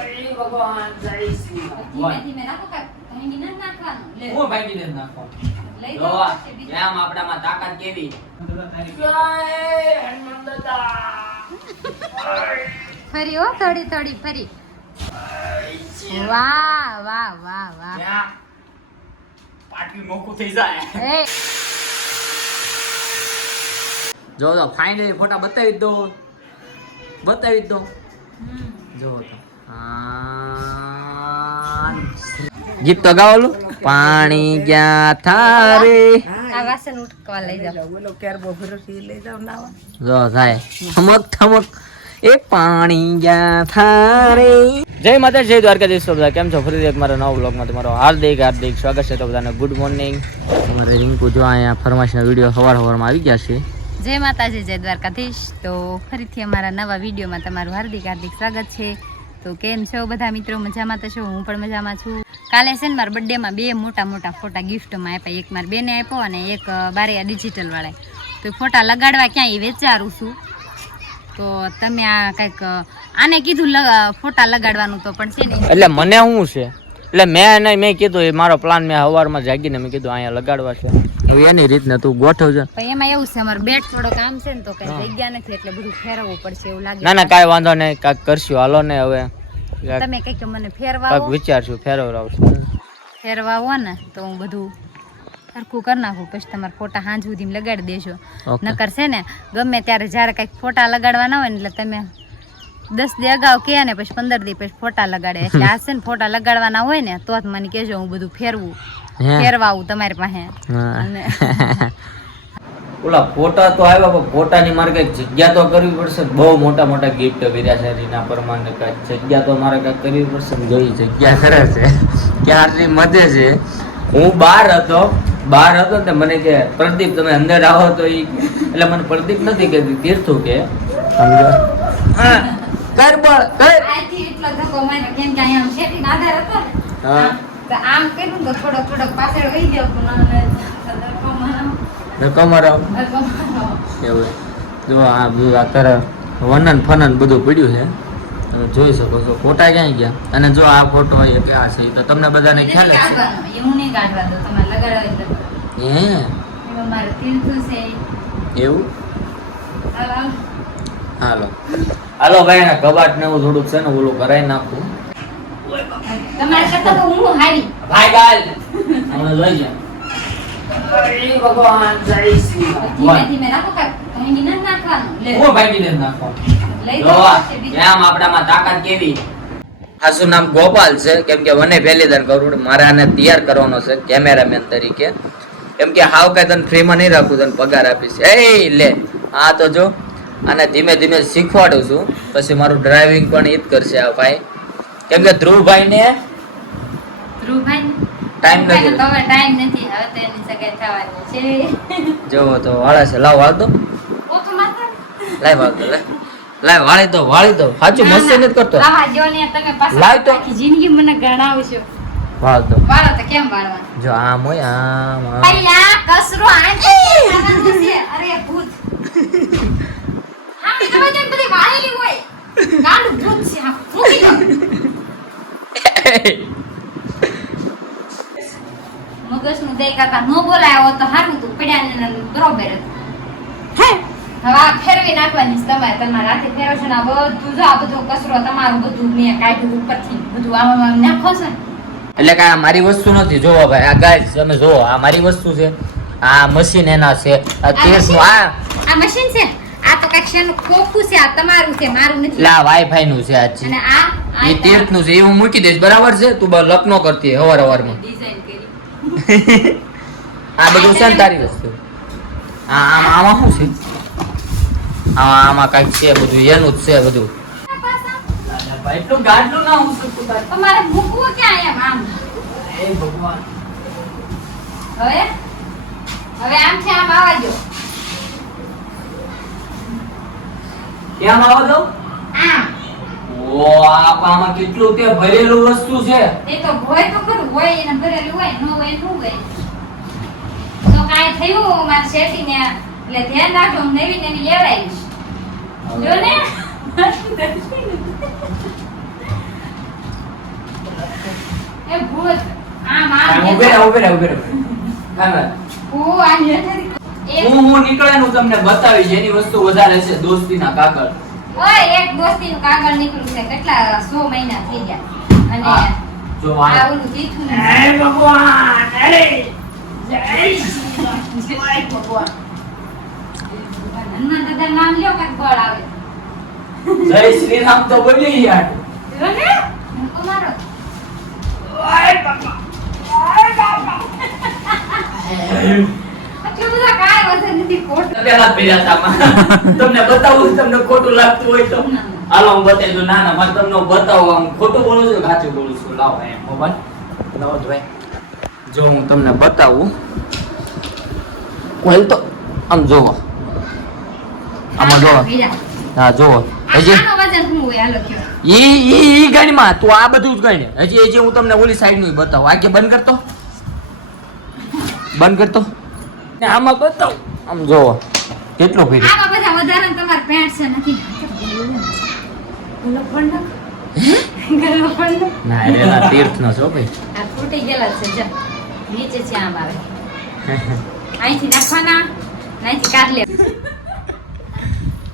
હરી ભગવાન જય શ્રી ધીમે ધીમે રાખો કાંઈ ભાંગી ન નાખવાનું. લે, હું ભાગી દે નાખો? લઈ જો જાઓ પછી બીજું. આમ આપણામાં તાકાત કેવી? જય હનુમાન દાદા ફરી હો થોડી થોડી ફરી. વાહ વાહ વાહ વાહ. પાટલી મોકું થઈ જાય. જો જો ફાઇનલી ફોટા બતાવી દો બતાવી દો જો તો ગીત તો ગાવો પાણી ગયા થારે? વાસણ ઉટકવા લઈ જાઓ. બોલો ક્યારે બપોર લઈ જાવ નાવા જો થાય થમક થમક એ પાણી ગયા થારે? જય માતા જય દ્વારકાધીશ તો બધા. કેમ છો? ફરી એક મારા નવા બ્લોગમાં તમારો હાર્દિક હાર્દિક સ્વાગત છે તો બધાને ગુડ મોર્નિંગ તમારે રિંકુ જો અહીંયા ફરમાશના વીડિયો સવાર સવારમાં આવી ગયા છે. જય માતાજી જય દ્વારકાધીશ. તો ફરીથી અમારા નવા વિડીયોમાં તમારું હાર્દિક હાર્દિક સ્વાગત છે. તો કેમ છો બધા મિત્રો? મજામાં તો છો? હું પણ મજામાં છું. કાલે છે ને મારા બર્થડેમાં બે મોટા મોટા ફોટા ગિફ્ટમાં આપ્યા. એક મારા બેને આપ્યો અને એક બારે ડિજિટલવાળાએ તો ફોટા લગાડવા ક્યાંય વેચારું છું. તો તમે આ કંઈક આને કીધું ફોટા લગાડવાનું તો પણ છે ને એટલે મને શું છે? એટલે મેં એને મેં કીધું એ મારો પ્લાન મેં સવારમાં જાગીને મેં કીધું અહીંયા લગાડવા છે. એની રીતના તું ગોઠવજે. એમાં એવું છે અમારું બેટ થોડો કામ છે ને તો કઈ જગ્યા નથી એટલે બધું ફેરવવું પડશે એવું લાગે. ના ના કાંઈ વાંધો નહીં કાંઈક કરશું. હાલો ને હવે. તમે કે મને ફેરવાવો. વિચારશું ફેરવડાવશું. ફેરવાવો ને તો હું બધું સરખું કરી નાખું. પછી તમારા ફોટા સાંજ સુધી લગાડી દેજો. નકર છે ને ગમે ત્યારે જ્યારે કંઈક ફોટા લગાડવાના હોય ને એટલે તમે દસ દી અગાઉ કહે ને પછી પંદર દી પછી ફોટા લગાડે. એટલે આ છે ને ફોટા લગાડવાના હોય ને તો જ મને કહેજો હું બધું ફેરવું. ફેરવાવું તમારી પાસે. અને ઓલા ફોટા તો આવ્યા પણ ફોટાની મારે કંઈક જગ્યા તો કરવી પડશે બહુ મોટા મોટા ગિફ્ટ કર્યા છે રીના પરમાને કંઈક જગ્યા તો મારે કંઈક કરવી પડશે જોઈ જગ્યા કરે છે. ક્યારથી મધે છે? હું બહાર હતો બહાર હતો ને મને કે પ્રદીપ તમે અંદર આવો તો ઈ એટલે મને પ્રદીપ નથી કહેતી તીર્થુ કે. હા. કર બળ કર. એટલો ધક્કો માર્યો કેમ કે અહીંયા આમ આધાર હતો ને? હા. તો આમ કર્યું તો થોડો થોડો પાછળ વહી ગયો મારો એવું જો આ અત્યારે વનન ફનન બધું પડ્યું છે. તમે જોઈ શકો છો. ફોટા ક્યાંય ગયા? અને જો આ ફોટો હોય કે આ છે? તો તમને બધાને ખ્યાલ. છે હે. એવું? હાલો, હાલો. ભાઈ આ કબાટ ને એવું થોડુંક છે ને ઓલું કરાવી નાખું. તમારે કરતા તો હું હારી. ભાઈ ગાલ અમે લઈ જા હરી ભગવાન જય શ્રી ધીમે ધીમે રાખો કાંઈ ભાંગી ન નાખવાનું. લે, હું ભાગી દે નાખો લઈ જો જાઓ પછી બીજું. આમ આપણામાં તાકાત કેવી આસુ નામ ગોપાલ છે? કેમ કે મને પહેલી દર કરું મારે આને તૈયાર કરવાનો છે કેમેરામેન તરીકે. કેમ કે હાવ કઈ તને ફ્રીમાં નહીં રાખું તને પગાર આપીશ. એ લે આ તો જો અને ધીમે ધીમે શીખવાડું છું. પછી મારું ડ્રાઇવિંગ પણ ઈદ કરશે આ ભાઈ. કેમ કે ધ્રુવભાઈ ને ધ્રુવભાઈ, ધ્રુવભાઈને નથી. હવે ટાઈમ નથી. હવે તો એની સગાઈ થવાની છે. જોવો તો વાળા છે લાવ વાળ દો. લાવ વાળ દો લાય વાળી દો વાળી દો સાચું મસ્તી નથી કરતો જો લાવ તો. આખી જિંદગી મને ગણાવશો. વાળ દો વાળો તો કેમ વાળવા જો આમ હોય આમ પૈયા કસરો આંટી અરે ભૂત હા તમે જેમ બધી વાળેલી હોય ગાંડ ભૂત છે હા મૂકી દઈ કરતા નો બોલાયો તો હારું તું પડ્યા ને બરોબર હતું. હે? હવે આ ફેરવી નાખવાની છે તમારે તમારે હાથે ફેરવો છે ને આ બધું જો આ બધું કચરો તમારું બધું મેં કાઢ્યું ઉપરથી. બધું આમ આમ નાખો છે એટલે કે આ મારી વસ્તુ નથી જોવો ભાઈ આ ગાઈસ તમે જોવો આ મારી વસ્તુ છે આ મશીન એના છે આ તેરનું આ આ મશીન છે? આ તો શેનું ખોખું છે આ તમારું છે મારું નથી. લા વાઈફાઈ નું છે આ છે અને આ એ તીર્થનું છે એ હું મૂકી દઈશ બરાબર છે? તું બ- કરતી હવાર હવારમાં આ બધું છે ને તારી વસ્તુ? આ આમાં આમાં શું છે? આમાં આમાં કાંઈક છે બધું એનું જ છે બધું. એટલું ગાડલું ના હું શકું તમારે મૂકવું ક્યાં એમ આમ? એ ભગવાન હવે? હવે આમ છે આમ આવવા દો. કેમ આવો દો? આમ. ઓ આમાં કેટલું તે ભરેલું વસ્તુ છે. એ તો હોય તો હોય એને ભરેલું હોય ન હોય ન હોય. તો કાંઈ થયું મારા શેઠીને એટલે ધ્યાન રાખજો હું નવી નવી લેવડાવીશ. જો ને. એ ભૂત આમ આમ. ઉભે રહે, ઉભે રહે, ઉભે રહે. ઓ આ હું હું નીકળે હું તમને બતાવીશ એની વસ્તુ વધારે છે દોસ્તીના કાગળ. ઓય એક દોસ્તીનું કાગળ નીકળ્યું છે કેટલા સો મહિના થઈ ગયા. અને હા, જો આવું નથી હે ભગવાન અરે જય શ્રી ભગવાન. હનુમાન દાદા નામ લ્યો કાંઈક બળ આવે. જય શ્રી રામ તો બોલી યાર. જો ને મૂકો મારો. ઓય બાપા ઓય બાપા. આટલું બધા નથી. તમને બતાવું તમને ખોટું લાગતું હોય તો. હાલો હું બતાવી દઉં ના ના મારે તમને બતાવું આમ ખોટું બોલું છું કે સાચું બોલું છું? લાવો એમ મોબાઈલ લાવો ભાઈ જો હું તમને બતાવું. કોઈલ તો આમ જોવો. આમાં જોવો. હા જોવો. હજી? ઈ ઈ ઈ ગાડીમાં તું આ બધું જ ગણ હજી હજી હું તમને ઓલી સાઈડનું બતાવું. આ કે બંધ કરતો? બંધ કરતો? ને આમાં બતાવું. આમ જોવો. કેટલો ફેર આમાં બધા વધારે ને પેન્ટ છે નથી ના રેલા તીર્થ નો છો ભાઈ. આ ફૂટી ગયેલા છે જો. નીચે છે આમ આવે. અહીંથી નાખવાના ને કાઢ લે.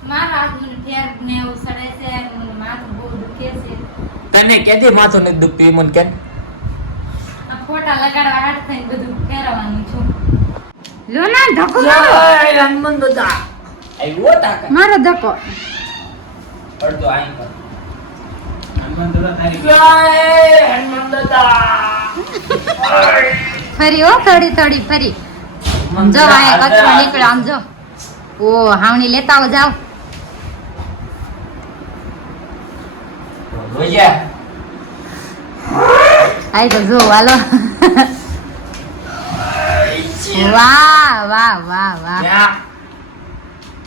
મારા હાથ મને ફેર ને એવું સડે છે મને માથું બહુ દુખે છે. તને કેદી માથું નથી દુખતું મને કે આ ફોટા લગાડવા હાથ થઈને બધું ફેરવવાનું છું. લો ના ધક્કો જય હનુમાન દાદા. આવ્યો તાકા મારો ધક્કો. અડધો આઈ પર. હનુમાન દાદા ફરી હો થોડી થોડી ફરી. જો આ કચરો નીકળ્યો આમ જો. ઓ હાવણી લેતા આવો જાવ આઈ તો જો હાલો. વાહ વાહ વાહ વાહ.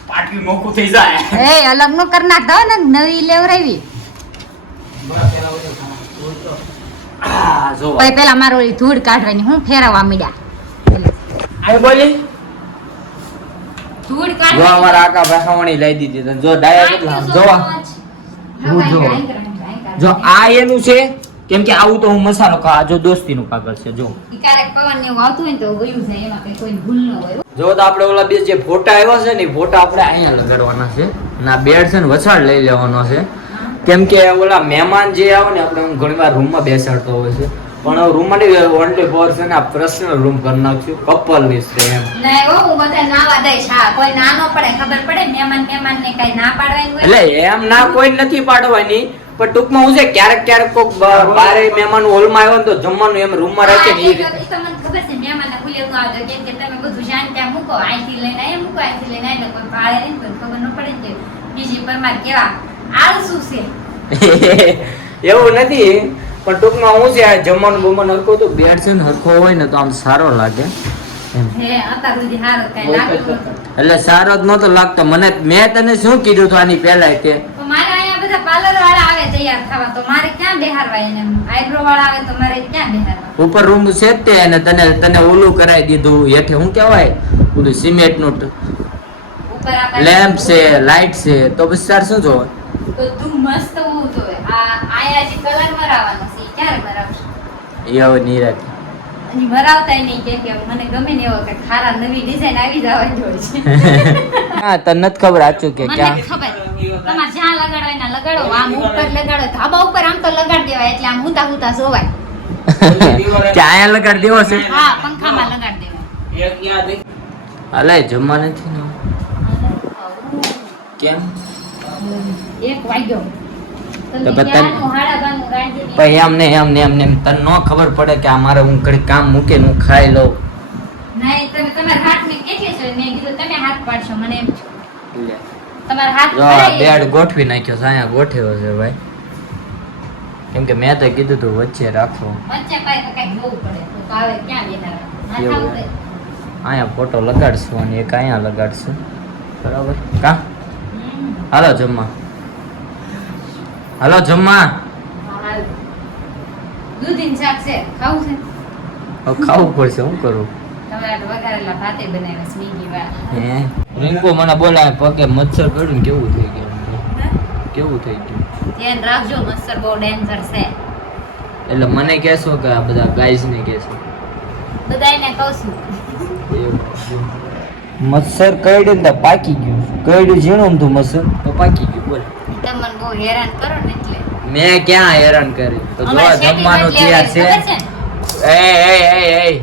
પાટલી મોકું થઈ જાય. એ અલગનું કરી નાખ દો ને નવી લેવરાવી. પછી પેલા મારો ઓલી ધૂળ કાઢવાની હું ફેરવવા મીડ્યા. આ બોલી. ધૂળ જો અમારા આકા ભાષાવણી લઈ દીધી જો ડાયા કેટલા આમ જો. ધૂળ જો. જો આ એનું છે? કેમ કે આવું તો હું મસાલો કા જો દોસ્તીનું કાગળ છે જો. ક્યારેક પવન ને આવતું હોય તો ગયું જાય એમાં કઈ કોઈ ભૂલ ન હોય. જો તો આપણે ઓલા બે જે ફોટા આવ્યા છે ને ફોટા આપણે અહીંયા લગાડવાના છે. ના બેડ છે ને વછાડ લઈ લેવાનો છે. કેમ કે ઓલા મહેમાન જે આવે ને આપણે હું ઘણીવાર રૂમમાં બેસાડતો હોય છે. પણ રૂમની ઓનલી ફોર છે ને આ પર્સનલ રૂમ કરી નાખ્યું. કપલ વિશ છે એમ. નહીં હું બધા નાવા દઈશ. છા કોઈ ના ન પડે ખબર પડે? મહેમાન મહેમાન ને કઈ ના પાડવાનું એટલે એમ ના કોઈ નથી પાડવાની. પણ ટૂંકમાં હું છે ક્યારેક ક્યારેક કોક બારે મહેમાન હોલમાં આવ્યો તો જમવાનું એમ રૂમમાં રાખે ને એ એ રીતે એ ખબર છે મહેમાનને ભૂલે ન આવજો કેમ કે તમે બધું જાણ ત્યાં મૂકો અહીંથી લઈને અહીંયા મૂકો અહીંથી લઈને અહીંયા કોઈ ભાડે નહીં કોઈ ખબર ન પડે ને બીજી પરમાર કેવા આળસુ છે? એવું નથી પણ ટૂંકમાં હું છે આ જમવાનું બમવાનું હરખું તો બેડ છે ને હરખો હોય ને તો આમ સારો લાગે. એટલે સારો જ નતો લાગતો. મને મેં તને શું કીધું હતું આની પહેલા કે તો મારે અહીંયા બધા પાર્લર વાળા આવે તૈયાર થવા તો મારે ક્યાં બેહારવા એને? આઈબ્રો વાળા આવે તો મારે ક્યાં બેહારવા? ઉપર રૂમ છે તે અને તને તને ઓલું કરાવી દીધું હેઠે શું કહેવાય? બધું સિમેન્ટનું ઉપર લેમ્પ છે લાઈટ છે તો બસ તાર શું જોવે? બધું મસ્ત હોવું જોઈએ આ આયા જે કલર મરાવવાનો છે ક્યારે મરાવશે એ હવે નિરાત. અને મરાવતાય નહીં કેમ કે મને ગમે ને એવો કે ખારા નવી ડિઝાઇન આવી જવા જોઈએ છે. હા તને નથી ખબર આચું કે ક્યાં? ખબર. તમારે જ્યાં લગાડો એના લગાડો. આમ ઉપર લગાડો. ધાબા ઉપર આમ તો લગાડી દેવાય એટલે આમ હુતા હુતા અહીંયા લગાડ દેવો છે? હા પંખામાં લગાડી દેવાય. અલે જમવા નથી ને કેમ? એક વાગ્યો. તો તમે પછી ક્યાંનું હાડા બારનું રાંધી દીધું? એમ ને એમ ને એમ. તને ન ખબર પડે કે આ મારે હું ઘડી કામ મૂકે હું ખાઈ લઉં. નહીં તમે તમારા હાથ મેં કેટલી છે? મેં કીધું તમે હાથ પાડશો મને એમ તમારા હાથ જો આ બેડ ગોઠવી નાખ્યો છે અહીંયા ગોઠવ્યો છે ભાઈ. કેમ કે મેં તો કીધું તું વચ્ચે રાખો. વચ્ચે જોવું પડે. તો ક્યાં. અહીંયા ફોટો લગાડશું અને એક અહીંયા લગાડશું. બરાબર? કા? હાલો જમવા. હાલો જમવા. હાલ. શાક છે. ખાવું છે? હવે ખાવું પડશે શું કરું? રિંકો મને બોલાવે પગે મચ્છર પડ્યું કેવું થઈ ગયું? કેવું થઈ ગયું? ધ્યાન રાખજો મચ્છર બહુ ડેન્જર છે. એટલે મને કહેશો કે આ બધા ગાઈઝ ને કહેશો? બધાને કહું છું. મચ્છર કઈડે ને પાકી ગયું. કરડ્યું ઝીણું તું મચ્છર. તો પાકી ગયું બોલ. બહુ હેરાન કરો ને એટલે. મેં ક્યાં હેરાન કરી? તો જો જમવાનું તૈયાર છે? એ એ એ એ.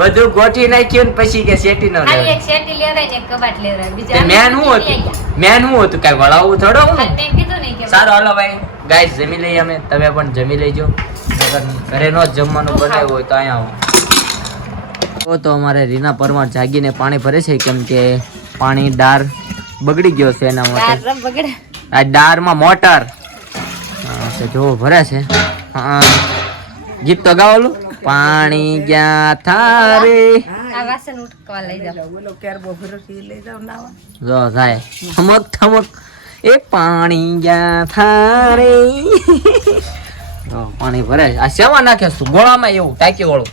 બધું ગોઠી નાખ્યું ને પછી કે શેટી ન લેવાય. એક શેટી લેવડાય ને કબાટ લેવડાય બીજા મેન હું હતું. મેન હું હતું. કઈ વળાવું થોડો હું? કીધું ને કે સારું હાલો ભાઈ. ગાઈસ જમી લઈએ અમે. તમે પણ જમી લેજો. ઘરે નો જમવાનું બનાવ્યું હોય તો અહીંયા આવો. તો તો અમારે રીના પરમાર જાગીને પાણી ભરે છે કેમ કે પાણી ડાર બગડી ગયો છે એના માટે. બગડે. આ ડારમાં મોટર. તો જો ભરે છે. હા. ગીત તો ગાવલું પાણી ગયા થારે? જો થમક થમક એ પાણી ગયા થારે? તો પાણી ભરે છે. આ સેવા નાખે ગોળામાં એવું ટાંકી વાળું?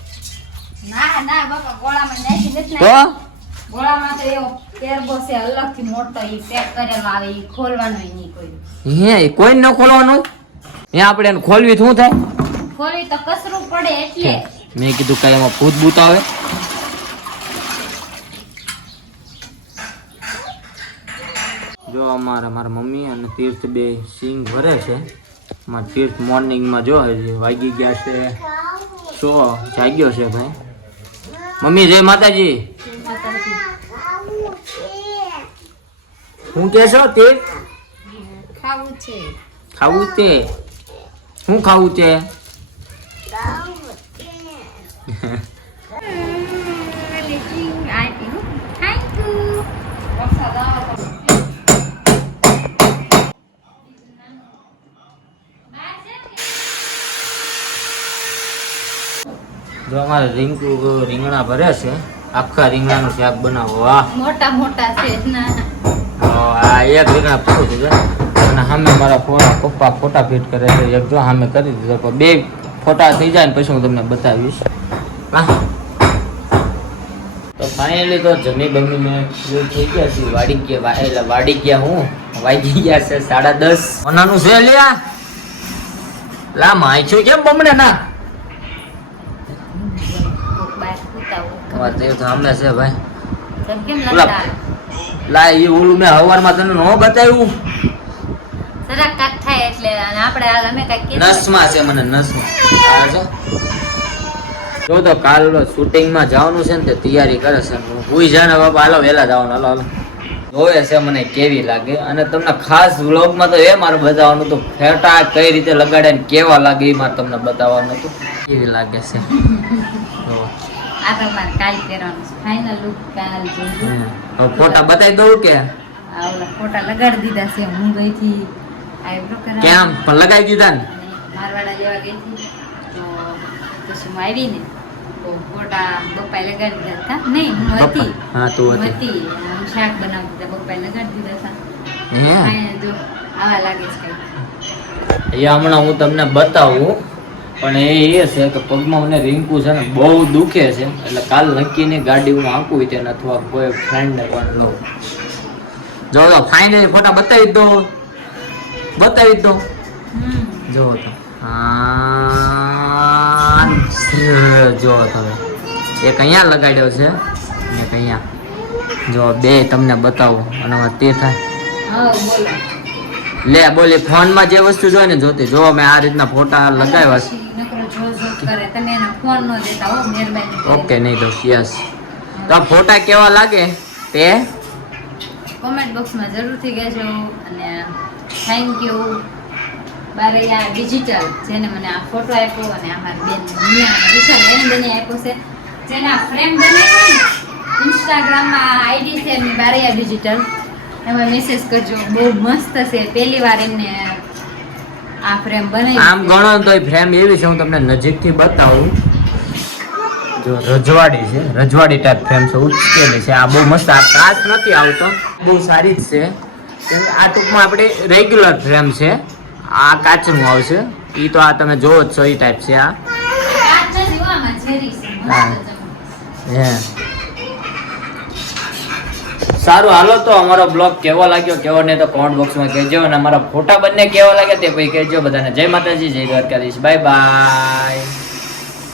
ના ના બાપા ગોળામાં નાખી નથી. ગોળામાં તો એવો કેરબો છે અલગથી મોટો ઈ પેક કરેલો આવે ઈ ખોલવાનો ય નહીં કોઈ. હે એ કોઈ ન ખોલવાનું? હે આપણે એને ખોલવી શું થાય? ખોલી તો કસરું પડે એટલે. મેં કીધું કાંઈ એમાં ભૂત ભૂત આવે જો અમારા મારા મમ્મી અને તીર્થ બે સિંગ ભરે છે. માં તીર્થ મોર્નિંગમાં જો હજી વાગી ગયા છે. સો જાગ્યો છે ભાઈ. મમ્મી જય માતાજી. હું કે છો તે? ખાવું છે. ખાવું તે શું ખાવું છે. જો અમારે રીંગુ રીંગણા ભરે છે. આખા રીંગણાનું શાક બનાવો વાહ. મોટા મોટા છે આ એક રીંગણા પૂરું થઈ જાય. અને સામે મારા ફોટા પપ્પા ફોટા ફિટ કરે છે. એક જો સામે કરી દીધો પણ બે ફોટા થઈ જાય ને પછી હું તમને બતાવીશ. હા. તો ફાઇનલી તો જમી બમીને મેં થઈ ગયા છે વાડી ગયા એટલે વાડી ગયા હું. વાગી ગયા છે સાડા દસ. મનાનું છે લ્યા? લા માયછું કેમ બમણે ના? કૂતાવું. તમારે તે સામે છે ભાઈ. લા એ ઓલું મેં હવારમાં તને ન બતાવ્યું. જરાક કાક થાય એટલે આપણે હાલ અમે કાંઈક. નસમાં છે મને નસમાં. આ જો તો કાલ શૂટિંગમાં જવાનું છે ને તે તૈયારી કરે છે. હું ભૂઈ જાને બાપા હાલો વહેલા જવાનું હાલો હાલો. જોવે છે મને કેવી લાગે. અને તમને ખાસ વ્લોગમાં તો એ મારે બતાવવાનું હતું ફેટા કઈ રીતે લગાડે ને કેવા લાગે એ મારે તમને બતાવવાનું હતું. કેવી લાગે છે. આ તો મારે કાલ પહેરવાનું છે ફાઇનલ લુક કાલ જોઈશું હવે ફોટા બતાવી દઉં કે? ફોટા લગાડી દીધા છે. હું ગઈ હતી આઈબ્રો કરાવવા. કેમ? પણ લગાવી દીધા ને? મારવાડા જેવા ગઈ હતી. તો પછી હું આવી ને તો ફોટા બપ્પાએ લગાડી દીધા હતા. નહીં હું હતી. હા તો હતી. હતી. હું શાક બનાવતી હતા બપ્પાએ લગાડી દીધા હતા. હે? જો આવા લાગે છે એ હમણાં હું તમને બતાવું. પણ એ એ છે કે પગમાં મને રિંકુ છે ને બહુ દુખે છે. એટલે કાલ નક્કીની ગાડી હું આંકું તેને અથવા કોઈ ફ્રેન્ડને પણ લઉં જો જો ફાઇનલી ફોટા બતાવી દો. બતાવી દો. જો તો. જો તમે એક અહીંયા લગાડ્યો છે. ને એક અહીંયા. જો બે તમને બતાવું. અને તે થાય. લે બોલી ફોનમાં જે વસ્તુ જોઈ ને જોતી. જો મેં આ રીતના ફોટા લગાવ્યા છે પછી નકરો જો જો કરે તમે એના ફોન નો દેતા હો મહેરબાની ઓકે નહીં તો યસ. તો ફોટા કેવા લાગે? તે? કોમેન્ટ બોક્સમાં જરૂરથી કહેજો અને થેન્ક યુ બારૈયા ડિજિટલ જેને મને આ ફોટો આપ્યો અને આ મારી બેન વિશાલ બેન બની આપ્યો છે. જેના ફ્રેમ બનાવ્યો ઇન્સ્ટાગ્રામમાં આઈડી છે એમની બારૈયા ડિજિટલ એમાં મેસેજ કરજો બહુ મસ્ત છે. પહેલી વાર એમને આ ફ્રેમ બનાવી આમ ગણો તો ફ્રેમ એવી છે હું તમને નજીકથી બતાવું. જો રજવાડી છે, રજવાડી ટાઈપ ફ્રેમ છે, ઉચકેલી છે. આ બહુ મસ્ત, આ કાચ નથી આવતો. બહુ સારી જ છે. આ ટૂંકમાં આપણે રેગ્યુલર ફ્રેમ છે. આ કાચનું આવશે. એ તો આ તમે જોવો જ છો એ ટાઈપ છે આ. સારું, હાલો તો અમારો બ્લોગ કેવો લાગ્યો? કેવો નહીં તો કોમેન્ટ બોક્સમાં કહેજો અને અમારા ફોટા બંને કેવા લાગ્યા તે પછી કહેજો બધાને. જય માતાજી, જય દ્વારકાધીશ. Bye bye